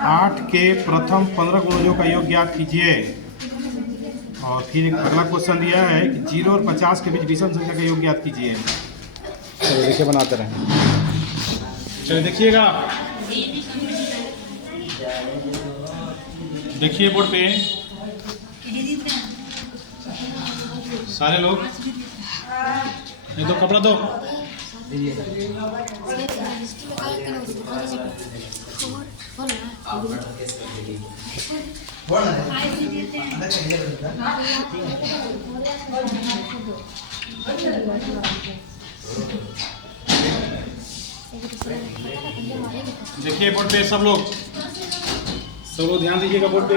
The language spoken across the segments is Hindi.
8 के प्रथम 15 गुणजों का योग ज्ञात कीजिए। और फिर एक अगला क्वेश्चन दिया है कि 0 और 50 के बीच विषम संख्या का योग ज्ञात कीजिए। चलो देखिए, बनाते रहें। चलो देखिएगा, देखिए बोर्ड पे सारे लोग, ये दो कपड़ा दो। देखिए बोर्ड पे सब लोग ध्यान दीजिएगा बोर्ड पे।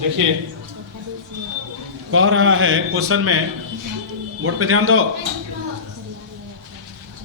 देखिए कह रहा है क्वेश्चन में, बोर्ड पे ध्यान दो।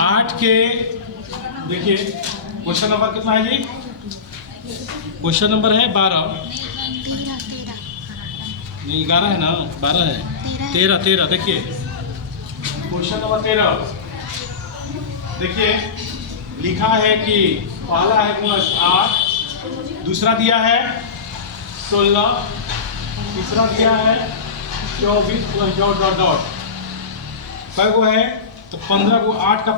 8 के, देखिए क्वेश्चन नंबर कितना है जी? क्वेश्चन नंबर है 12, नहीं 11 है ना, 12 है, 13। देखिए क्वेश्चन नंबर 13, देखिए लिखा है कि पहला है +8, दूसरा दिया है 16, तीसरा दिया है 24 +... कई गो है तो 15 को 8 का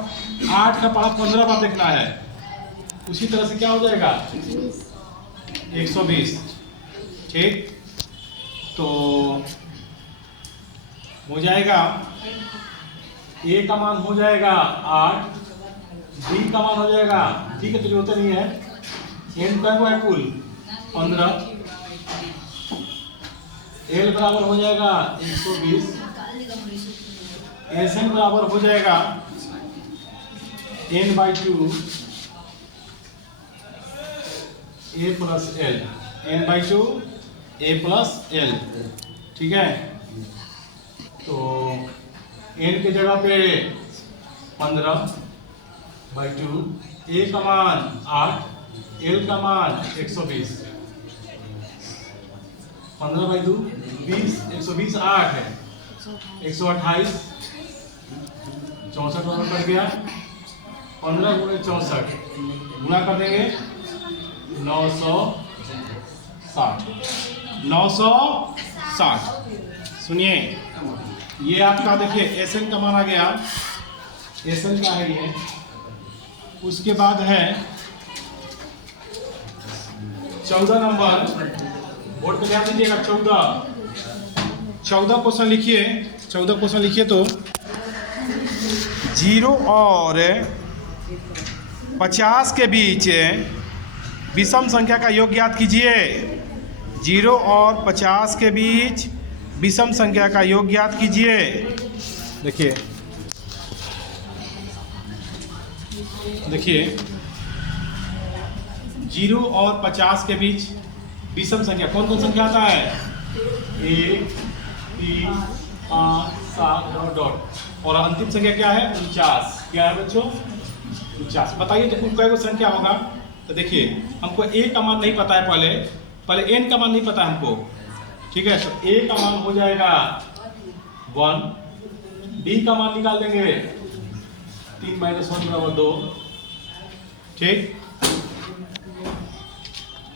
पावर 15 बार देखना है। उसी तरह से क्या हो जाएगा 120। ठीक, तो हो जाएगा ए का मान हो जाएगा 8, बी का मान हो जाएगा, डी का तो जरूरत नहीं है, एन का है कुल 15, एल बराबर हो जाएगा 120, एस एन बराबर हो जाएगा n/2 a + l, n/2 a + l। ठीक है, तो n के जगह पे 15/2, a का मान 8, l का मान 120, 15/2 20, 120 8 है, 128, 64 नंबर कट गया, 15 × 64 गुणा कर देंगे 960। सुनिए, ये आपका देखिए एसएन का मान आ गया, एसएन का है ये। उसके बाद है 14 नंबर, बोर्ड पे ध्यान दीजिएगा। 14 क्वेश्चन लिखिए, 14 क्वेश्चन लिखिए। तो 0 और 50 के बीच विषम संख्या का योग ज्ञात कीजिए। 0 और 50 के बीच विषम संख्या का योग ज्ञात कीजिए। देखिए देखिए 0 और 50 के बीच विषम संख्या कौन कौन संख्या आता है? 1, 3, 5, 7 डॉट और अंतिम संख्या क्या है? 49। क्या है बच्चों? 49। बताइए तो कै गो संख्या होगा? तो देखिए हमको a का मान नहीं पता है, पहले n का मान नहीं पता है हमको। ठीक है, तो a का मान हो जाएगा 1, d का मान निकाल देंगे 3 - 1 = 2। ठीक,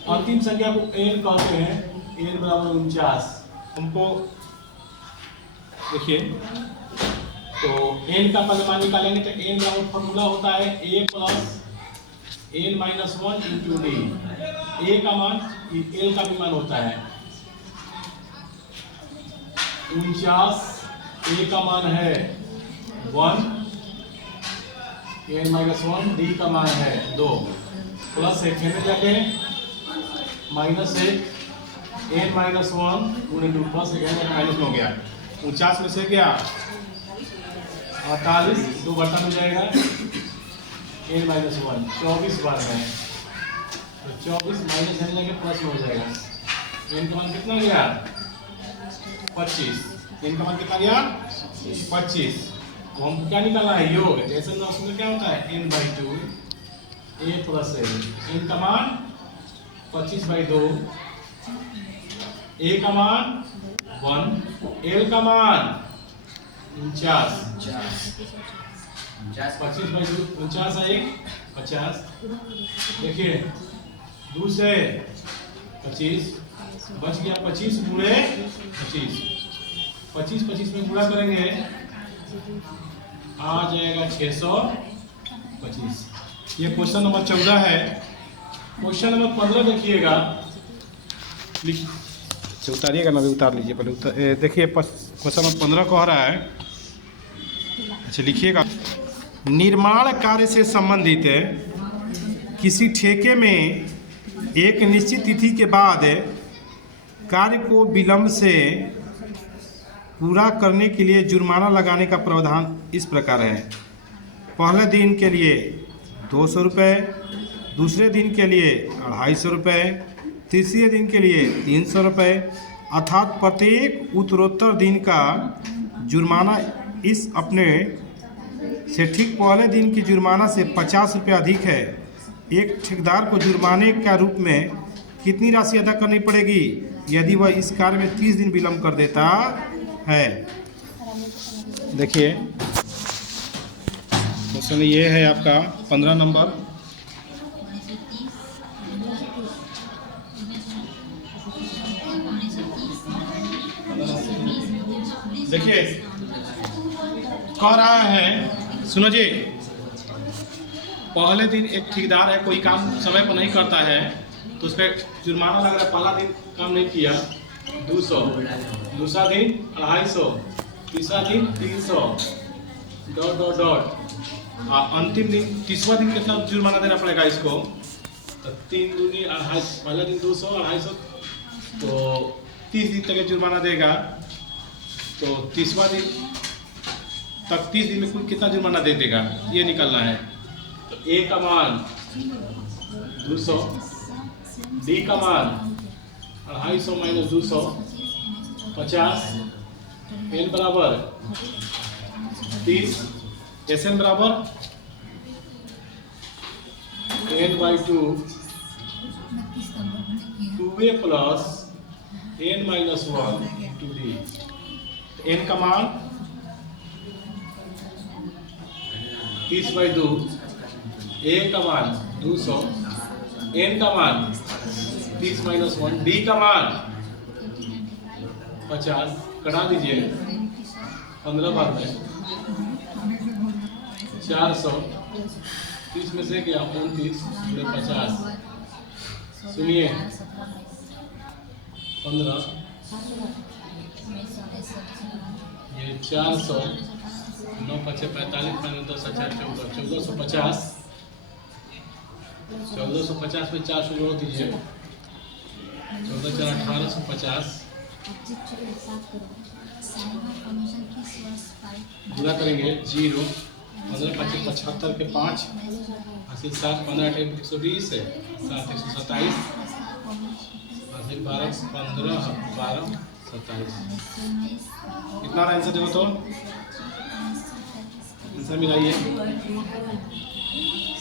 अंतिम संख्या को n कहते हैं, n = 49। हमको देखिए, तो n का पहले मान निकालेंगे तो n बराबर फॉर्मूला होता है a + n - 1 × d। a का मान l का भी मान होता है 49, a का मान है 1, n - 1, d का मान है 2, प्लस एक है जाके -1, n - 1 × 2 प्लस एक है माइनस हो गया। 49 में से क्या 48, 2 बटा हो जाएगा n - 1, 24 बार है, तो 24 माइनस है जाके प्लस हो जाएगा। n का मान कितना गया? 25। n का मान कितना गया? 25। तो हमको क्या निकालना है? योग। जैसे में क्या होता है? n/2 a + l। n का मान 25/2, a का मान 1। एल का मान 49, 50 है, 50। देखिए 2 से 25 बच गया, 25 गुणे 25, 25 में गुणा करेंगे आ जाएगा 625। ये क्वेश्चन नंबर 14 है। क्वेश्चन नंबर 15 देखिएगा, उतारिएगा ना, उतार लीजिए पहले। देखिए क्वेश्चन नंबर 15 कह रहा है, अच्छा लिखिएगा। निर्माण कार्य से संबंधित किसी ठेके में एक निश्चित तिथि के बाद कार्य को विलंब से पूरा करने के लिए जुर्माना लगाने का प्रावधान इस प्रकार है। पहले दिन के लिए 200 रुपये, दूसरे दिन के लिए 250 रुपये, तीसरे दिन के लिए 300 रुपये, अर्थात प्रत्येक उत्तरोत्तर दिन का जुर्माना इस अपने से ठीक पहले दिन की जुर्माना से 50 रुपये अधिक है। एक ठेकेदार को जुर्माने का रूप में कितनी राशि अदा करनी पड़ेगी यदि वह इस कार्य में 30 दिन विलंब कर देता है? देखिए क्वेश्चन ये है आपका 15 नंबर। देखिए कह रहा है, सुनो जी, पहले दिन एक ठेकेदार है, कोई काम समय पर नहीं करता है तो उस पर जुर्माना लग रहा है। पहला दिन काम नहीं किया 200, दूसरा दिन 250, तीसरा दिन 300 ... अंतिम दिन तीसरा दिन कितना जुर्माना देना पड़ेगा इसको? तो 3 दूनी 250, पहला दिन 200, 250, तो 30 दिन तक जुर्माना देगा। तो तीसरा दिन तक 30 दिन में कुल कितना जुर्माना दे देगा ये निकलना है। तो ए का मान 200, डी का मान 250 माइनस 200 50, एन बराबर 30, एस एन बराबर n/2 2a plus n-1 into D. N का मान 30/2, ए का मान 200, एन का मान 30-1, डी का मान 50। कटा दीजिए 15 बार में 400, 30 में से क्या 29 × 50। सुनिए 15, ये 400, 9 × 5 = 45, 10 × 4 = 1450। 1450 में 400 जोड़ दीजिए, 14 × 4 = 1850। गुणा करेंगे 0, 15 × 5 = 75 के 5, 80 7, 15 × 120 है 7, 127, 12, 15, 12, 27। कितना आंसर देखो तो आंसर मिलाइए।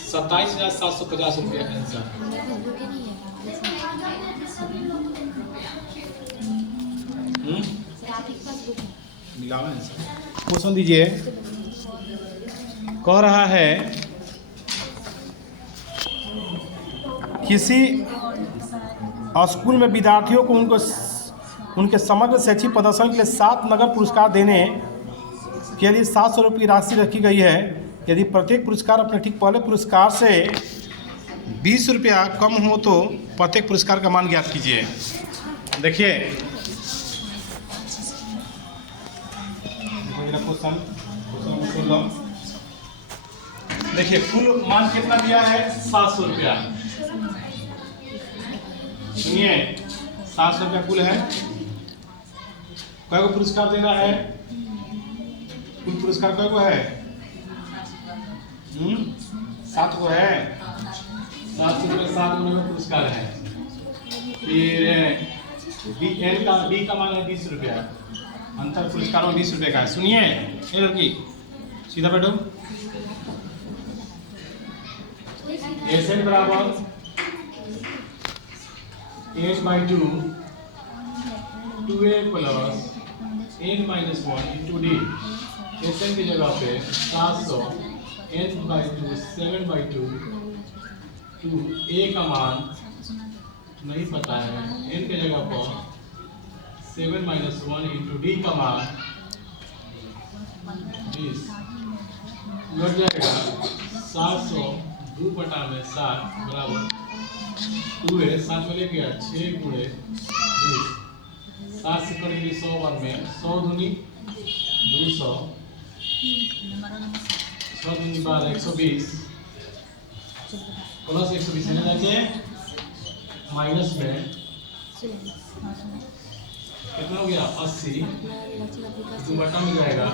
27,750 रुपये आंसर। मिलाओ आंसर। क्वेश्चन दीजिए, कह रहा है किसी स्कूल में विद्यार्थियों को उनके समग्र शैक्षिक प्रदर्शन के लिए 7 नगद पुरस्कार देने के लिए 700 रुपये की राशि रखी गई है। यदि प्रत्येक पुरस्कार अपने ठीक पहले पुरस्कार से 20 रुपया कम हो तो प्रत्येक पुरस्कार का मान ज्ञात कीजिए। देखिए देखिए कुल मान कितना दिया है 700 रुपया। सुनिए 700 रुपया कुल है। कई को पुरस्कार देना है? कुल पुरस्कार कई को है? 7 को है। 700 रुपये 7 में पुरस्कार है। फिर बी का मान है 20 रुपया। अंतर पुरस्कार में 20 रुपये का है। सुनिए ये लड़की सीधा बैठो। एसएन बराबर n/2 2a plus n minus 1 into D. S N की जगह पे 700 n by 2 7 by 2 two A का मान नहीं पता है, n की जगह पर 7 माइनस 1 इंटू डी का मान 20 लग जाएगा। 700 2 बटा में 7 बराबर 2 है, 7 में ले गया 6 गुणे 20। 7 से कट गई 100 बार में 100 दूनी 200 100 दूनी 12 120 प्लस 120 है जाके माइनस में कितना हो गया 80। 2 बटन में जाएगा,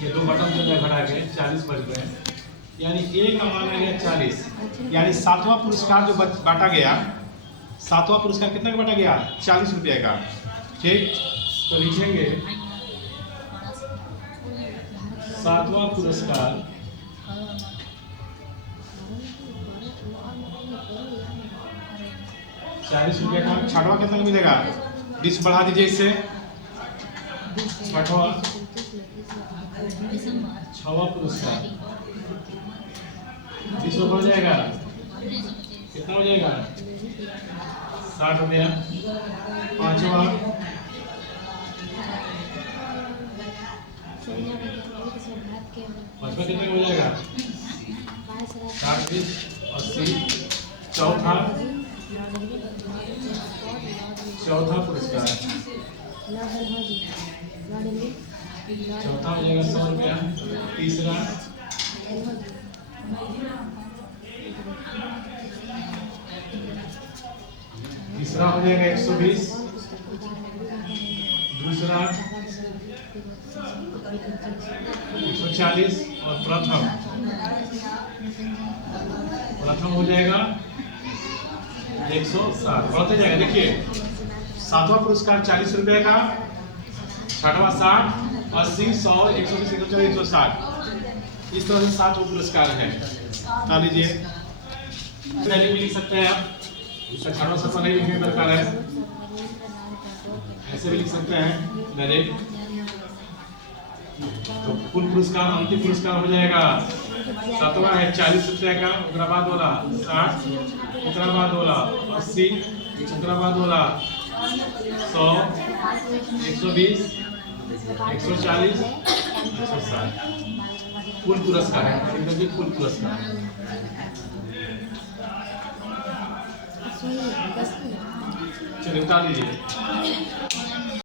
ये 2 बटन चल जाए घटा के 40 बच गए, यानी ए का मान आ गया 40। यानी 7वां पुरस्कार जो बांटा गया, 7वां पुरस्कार कितना का बांटा गया 40 रुपये का। ठीक, तो लिखेंगे 7वां पुरस्कार 40 रुपये का। 6वां कितना का मिलेगा 20 बढ़ा दीजिए इससे 6वां 6वां पुरस्कार 20 बढ़ जाएगा, कितना हो जाएगा 60 रुपया। 5वां 5वां कितने का हो जाएगा 60 80। चौथा पुरस्कार चौथा हो जाएगा 100 रुपया। तीसरा हो जाएगा 120। दूसरा 140 और प्रथम हो जाएगा 160। बढ़ते जाएगा। देखिए 7वां पुरस्कार 40 रुपये का, 6वां 60 80 100 120 140 160। इस तरह से 7 पुरस्कार है। बता लीजिए, पहले भी लिख सकते हैं आप, 6वां 7वां नहीं लिखने दरकार है, ऐसे भी लिख सकते हैं डायरेक्ट। तो कुल पुरस्कार अंतिम पुरस्कार हो जाएगा 7वां है 40 रुपये का, उसके बाद वाला 60, उसके बाद वाला 80, उसके बाद वाला 100 120 140 160। कुल पुरस्कार है, कुल पुरस्कार। चलिए उतार लीजिए।